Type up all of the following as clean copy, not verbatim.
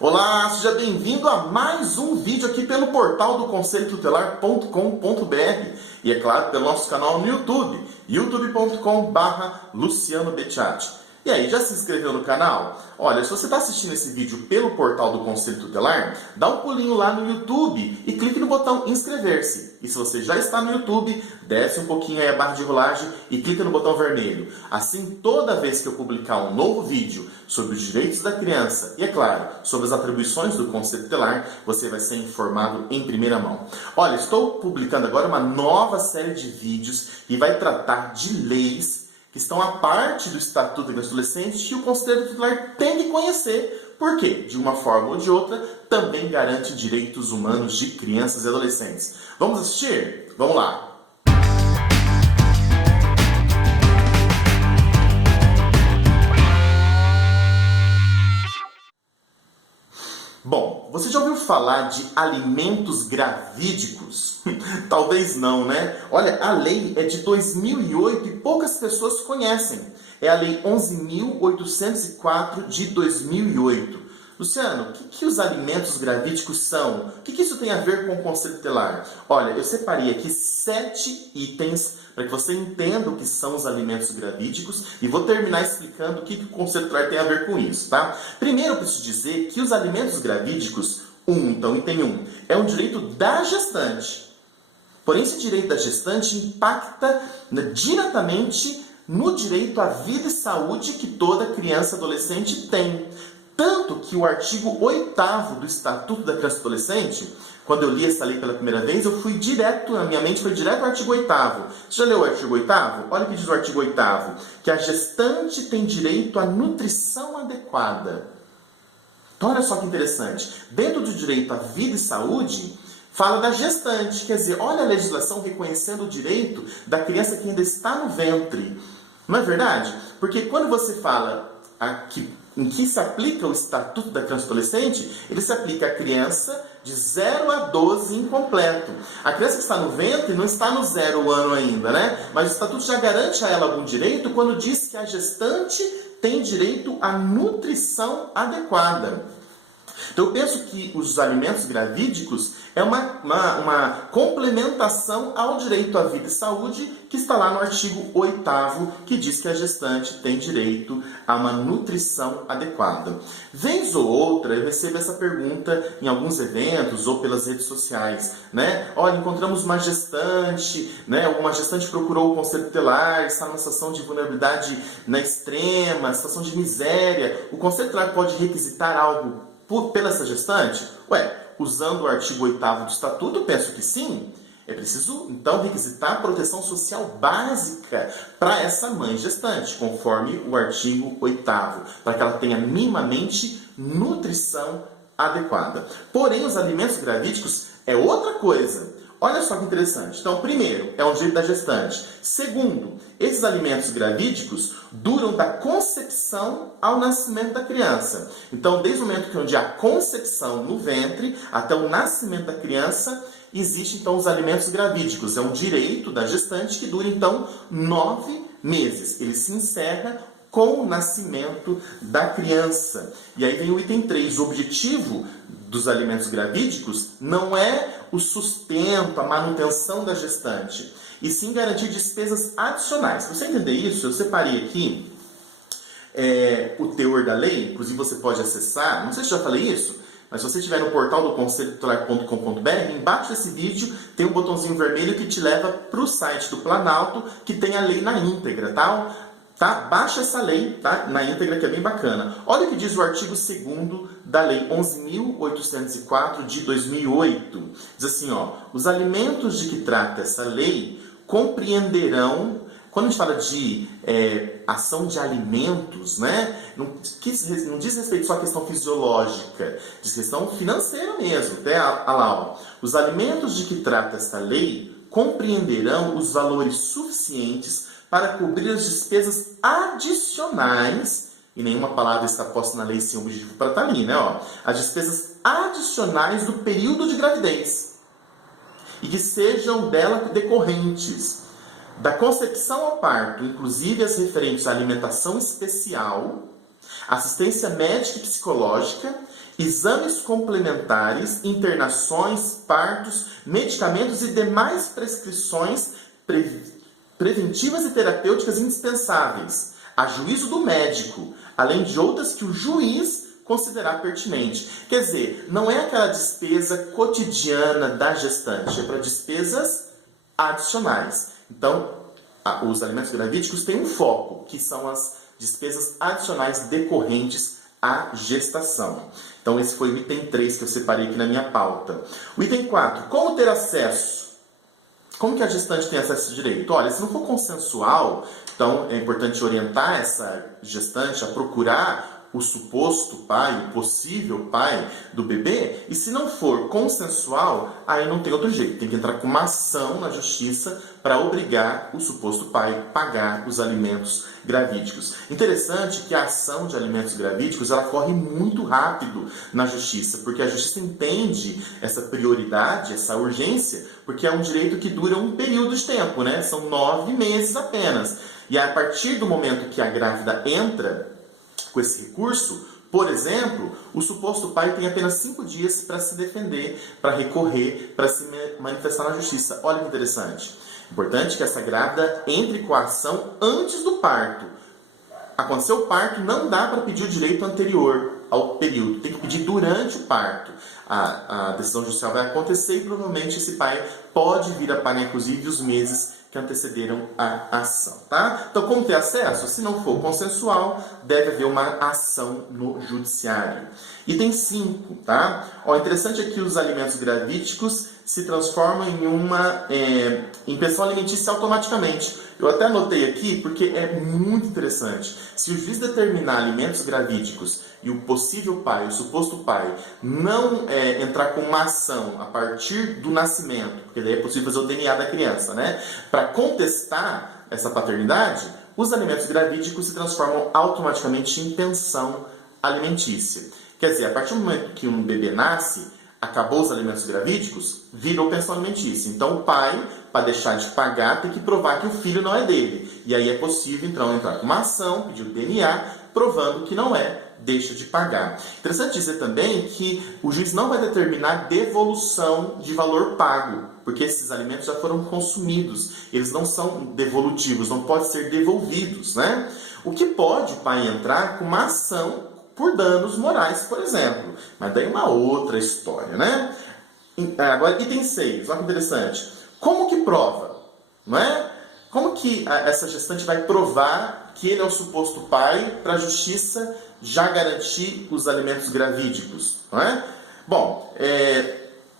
Olá, seja bem-vindo a mais um vídeo aqui pelo portal do conselhotutelar.com.br e, é claro, pelo nosso canal no YouTube, youtube.com/Luciano Becciati. E aí, já se inscreveu no canal? Olha, se você está assistindo esse vídeo pelo portal do Conselho Tutelar, dá um pulinho lá no YouTube e clique no botão inscrever-se. E se você já está no YouTube, desce um pouquinho aí a barra de rolagem e clica no botão vermelho. Assim, toda vez que eu publicar um novo vídeo sobre os direitos da criança e, é claro, sobre as atribuições do Conselho Tutelar, você vai ser informado em primeira mão. Olha, estou publicando agora uma nova série de vídeos que vai tratar de leis que estão a parte do Estatuto do Adolescente que o Conselho Tutelar tem que conhecer, porque, de uma forma ou de outra, também garante direitos humanos de crianças e adolescentes. Vamos assistir? Vamos lá! Bom, você já ouviu falar de alimentos gravídicos? Talvez não, né? Olha, a lei é de 2008 e poucas pessoas conhecem. É a Lei 11.804 de 2008. Luciano, o que os alimentos gravídicos são? O que isso tem a ver com o Conselho Tutelar? Olha, eu separei aqui 7 itens para que você entenda o que são os alimentos gravídicos e vou terminar explicando o que o Conselho Tutelar tem a ver com isso, tá? Primeiro, eu preciso dizer que os alimentos gravídicos, item 1, é um direito da gestante. Porém, esse direito da gestante impacta diretamente no direito à vida e saúde que toda criança e adolescente tem. Tanto que o artigo 8º do Estatuto da Criança e Adolescente, quando eu li essa lei pela primeira vez, eu fui direto, na minha mente foi direto ao artigo 8º. Você já leu o artigo 8º? Olha o que diz o artigo 8º, que a gestante tem direito à nutrição adequada. Então, olha só que interessante. Dentro do direito à vida e saúde, fala da gestante. Quer dizer, olha a legislação reconhecendo o direito da criança que ainda está no ventre. Não é verdade? Porque quando você fala em que se aplica o Estatuto da Criança e Adolescente, ele se aplica à criança de 0 a 12 incompleto. A criança que está no ventre não está no 0 ano ainda, né? Mas o Estatuto já garante a ela algum direito quando diz que a gestante tem direito à nutrição adequada. Então, eu penso que os alimentos gravídicos é uma complementação ao direito à vida e saúde que está lá no artigo 8º, que diz que a gestante tem direito a uma nutrição adequada. Vez ou outra, eu recebo essa pergunta em alguns eventos ou pelas redes sociais, né? Olha, encontramos uma gestante, né? Uma gestante procurou o Conselho Tutelar, está numa situação de vulnerabilidade extrema, situação de miséria. O Conselho Tutelar pode requisitar algo pela essa gestante? Usando o artigo 8º do Estatuto, eu penso que sim. É preciso, então, requisitar proteção social básica para essa mãe gestante, conforme o artigo 8º, para que ela tenha minimamente nutrição adequada. Porém, os alimentos gravídicos é outra coisa. Olha só que interessante. Então, primeiro, é um direito da gestante. Segundo, esses alimentos gravídicos duram da concepção ao nascimento da criança. Então, desde o momento onde há concepção no ventre até o nascimento da criança, existem então os alimentos gravídicos. É um direito da gestante que dura então 9 meses. Ele se encerra com o nascimento da criança. E aí vem o item 3. O objetivo dos alimentos gravídicos não é o sustento, a manutenção da gestante, e sim garantir despesas adicionais. Para você entender isso, eu separei aqui o teor da lei, inclusive você pode acessar, não sei se eu já falei isso, mas se você estiver no portal do conselhotutelar.com.br, embaixo desse vídeo tem um botãozinho vermelho que te leva para o site do Planalto, que tem a lei na íntegra, tá? Baixa essa lei, tá? Na íntegra, que é bem bacana. Olha o que diz o artigo 2º da Lei 11.804 de 2008. Diz assim, os alimentos de que trata essa lei compreenderão, quando a gente fala de ação de alimentos, né? Não diz respeito só à questão fisiológica, diz questão financeira mesmo. Até lá, os alimentos de que trata essa lei compreenderão os valores suficientes para cobrir as despesas adicionais, e nenhuma palavra está posta na lei sem objetivo para estar ali, né? As despesas adicionais do período de gravidez, e que sejam dela decorrentes da concepção ao parto, inclusive as referentes à alimentação especial, assistência médica e psicológica exames complementares, internações, partos, medicamentos e demais prescrições preventivas e terapêuticas indispensáveis, a juízo do médico, além de outras que o juiz considerar pertinente. Quer dizer, não é aquela despesa cotidiana da gestante, é para despesas adicionais. Então, os alimentos gravídicos têm um foco, que são as despesas adicionais decorrentes à gestação. Então, esse foi o item 3 que eu separei aqui na minha pauta. O item 4, como ter acesso? Como que a gestante tem acesso a esse direito? Olha, se não for consensual, então é importante orientar essa gestante a procurar o suposto pai, o possível pai do bebê, e se não for consensual, aí não tem outro jeito. Tem que entrar com uma ação na justiça para obrigar o suposto pai a pagar os alimentos gravídicos. Interessante que a ação de alimentos gravídicos ela corre muito rápido na justiça, porque a justiça entende essa prioridade, essa urgência, porque é um direito que dura um período de tempo, né? São 9 meses apenas. E a partir do momento que a grávida entra com esse recurso, por exemplo, o suposto pai tem apenas 5 dias para se defender, para recorrer, para se manifestar na justiça. Olha que interessante. Importante que essa grávida entre com a ação antes do parto. Aconteceu o parto, não dá para pedir o direito anterior ao período, tem que pedir durante o parto. A decisão judicial vai acontecer e provavelmente esse pai pode vir a pagar, inclusive, os meses que antecederam a ação, tá? Então, como ter acesso? Se não for consensual, deve haver uma ação no judiciário. Item 5, tá? Ó, interessante é que os alimentos gravídicos se transformam em pensão alimentícia automaticamente. Eu até anotei aqui porque é muito interessante. Se o juiz determinar alimentos gravídicos e o possível pai, o suposto pai, não entrar com uma ação a partir do nascimento, porque daí é possível fazer o DNA da criança, né? Para contestar essa paternidade, os alimentos gravídicos se transformam automaticamente em pensão alimentícia. Quer dizer, a partir do momento que um bebê nasce, acabou os alimentos gravídicos, virou pensão alimentícia. Então o pai, para deixar de pagar, tem que provar que o filho não é dele. E aí é possível, então, entrar com uma ação, pedir o DNA, provando que não é, deixa de pagar. Interessante dizer também que o juiz não vai determinar devolução de valor pago, porque esses alimentos já foram consumidos. Eles não são devolutivos, não podem ser devolvidos, né? O que pode o pai entrar com uma ação por danos morais, por exemplo. Mas daí é uma outra história, né? Agora, item 6, olha que interessante. Como que prova? Não é? Como que essa gestante vai provar que ele é o suposto pai para a justiça já garantir os alimentos gravídicos? Não é? Bom,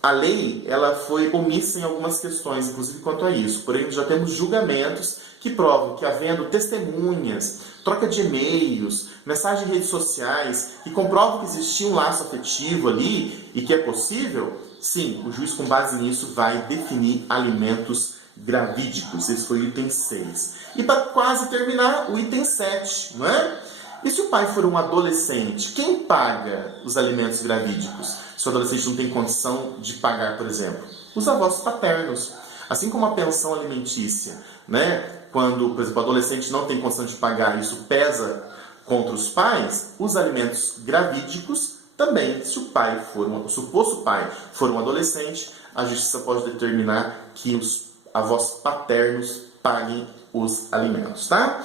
a lei ela foi omissa em algumas questões, inclusive quanto a isso. Porém, já temos julgamentos que provam que, havendo testemunhas, troca de e-mails, mensagem em redes sociais, que comprovam que existia um laço afetivo ali e que é possível, sim, o juiz, com base nisso, vai definir alimentos gravídicos. Esse foi o item 6. E para quase terminar, o item 7, não é? E se o pai for um adolescente, quem paga os alimentos gravídicos? Se o adolescente não tem condição de pagar, por exemplo, os avós paternos. Assim como a pensão alimentícia, né? Quando, por exemplo, o adolescente não tem condição de pagar, isso pesa contra os pais, os alimentos gravídicos também. Se o suposto pai for um adolescente, a justiça pode determinar que os avós paternos paguem os alimentos, tá?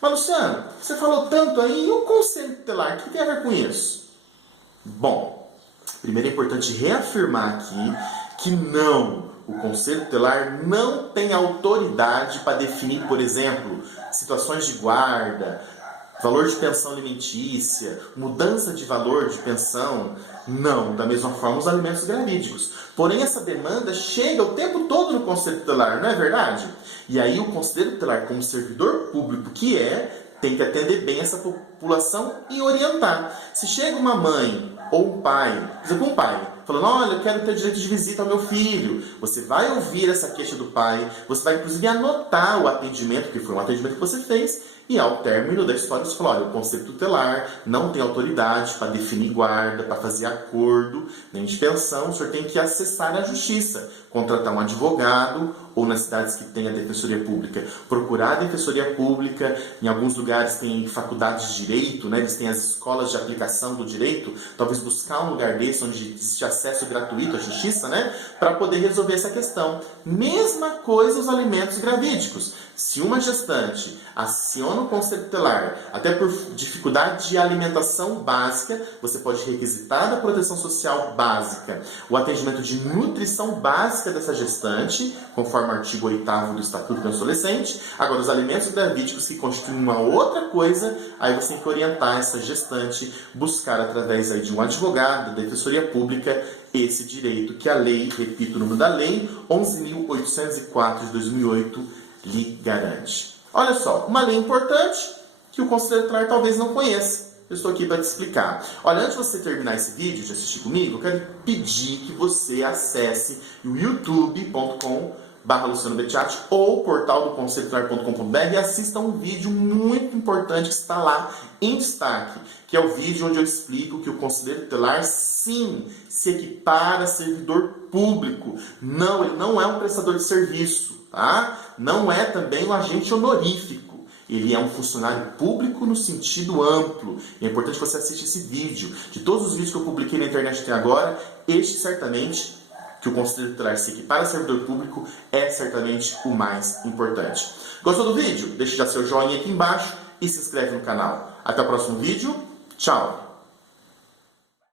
Mas, Luciano, você falou tanto aí, e o conselho tutelar, o que tem a ver com isso? Bom, primeiro é importante reafirmar aqui que o Conselho Tutelar não tem autoridade para definir, por exemplo, situações de guarda, valor de pensão alimentícia, mudança de valor de pensão. Não, da mesma forma os alimentos gravídicos. Porém, essa demanda chega o tempo todo no Conselho Tutelar, não é verdade? E aí o Conselho Tutelar, como servidor público que tem que atender bem essa população e orientar. Se chega uma mãe ou um pai, por exemplo, um pai, falando, olha, eu quero ter direito de visita ao meu filho. Você vai ouvir essa queixa do pai, você vai inclusive anotar o atendimento, que foi um atendimento que você fez, e ao término da história você fala, olha, o Conselho Tutelar não tem autoridade para definir guarda, para fazer acordo, nem de pensão, o senhor tem que acessar a justiça, contratar um advogado ou nas cidades que tem a Defensoria Pública, procurar a Defensoria Pública. Em alguns lugares tem faculdades de direito, né? Eles têm as escolas de aplicação do direito, talvez buscar um lugar desse onde existe acesso gratuito à justiça, né? Para poder resolver essa questão. Mesma coisa os alimentos gravídicos. Se uma gestante aciona o Conselho Tutelar, até por dificuldade de alimentação básica, você pode requisitar da proteção social básica o atendimento de nutrição básica dessa gestante, conforme o artigo 8º do Estatuto do Adolescente. Agora, os alimentos gravídicos, que constituem uma outra coisa, aí você tem que orientar essa gestante, buscar através aí de um advogado, da Defensoria Pública, esse direito que a lei, repito o número da lei, 11.804 de 2008, lhe garante. Olha só, uma lei importante que o Conselheiro Tutelar talvez não conheça. Eu estou aqui para te explicar. Olha, antes de você terminar esse vídeo, de assistir comigo, eu quero pedir que você acesse o youtube.com/Luciano Bettiati ou portaldoconselhotutelar.com.br e assista um vídeo muito importante que está lá em destaque, que é o vídeo onde eu explico que o Conselheiro Tutelar, sim, se equipara a servidor público. Não, ele não é um prestador de serviço, tá? Não é também um agente honorífico. Ele é um funcionário público no sentido amplo. E é importante que você assista esse vídeo. De todos os vídeos que eu publiquei na internet até agora, este certamente, que o Conselheiro Tutelar se equipara a servidor público, é certamente o mais importante. Gostou do vídeo? Deixe já seu joinha aqui embaixo e se inscreve no canal. Até o próximo vídeo. Tchau!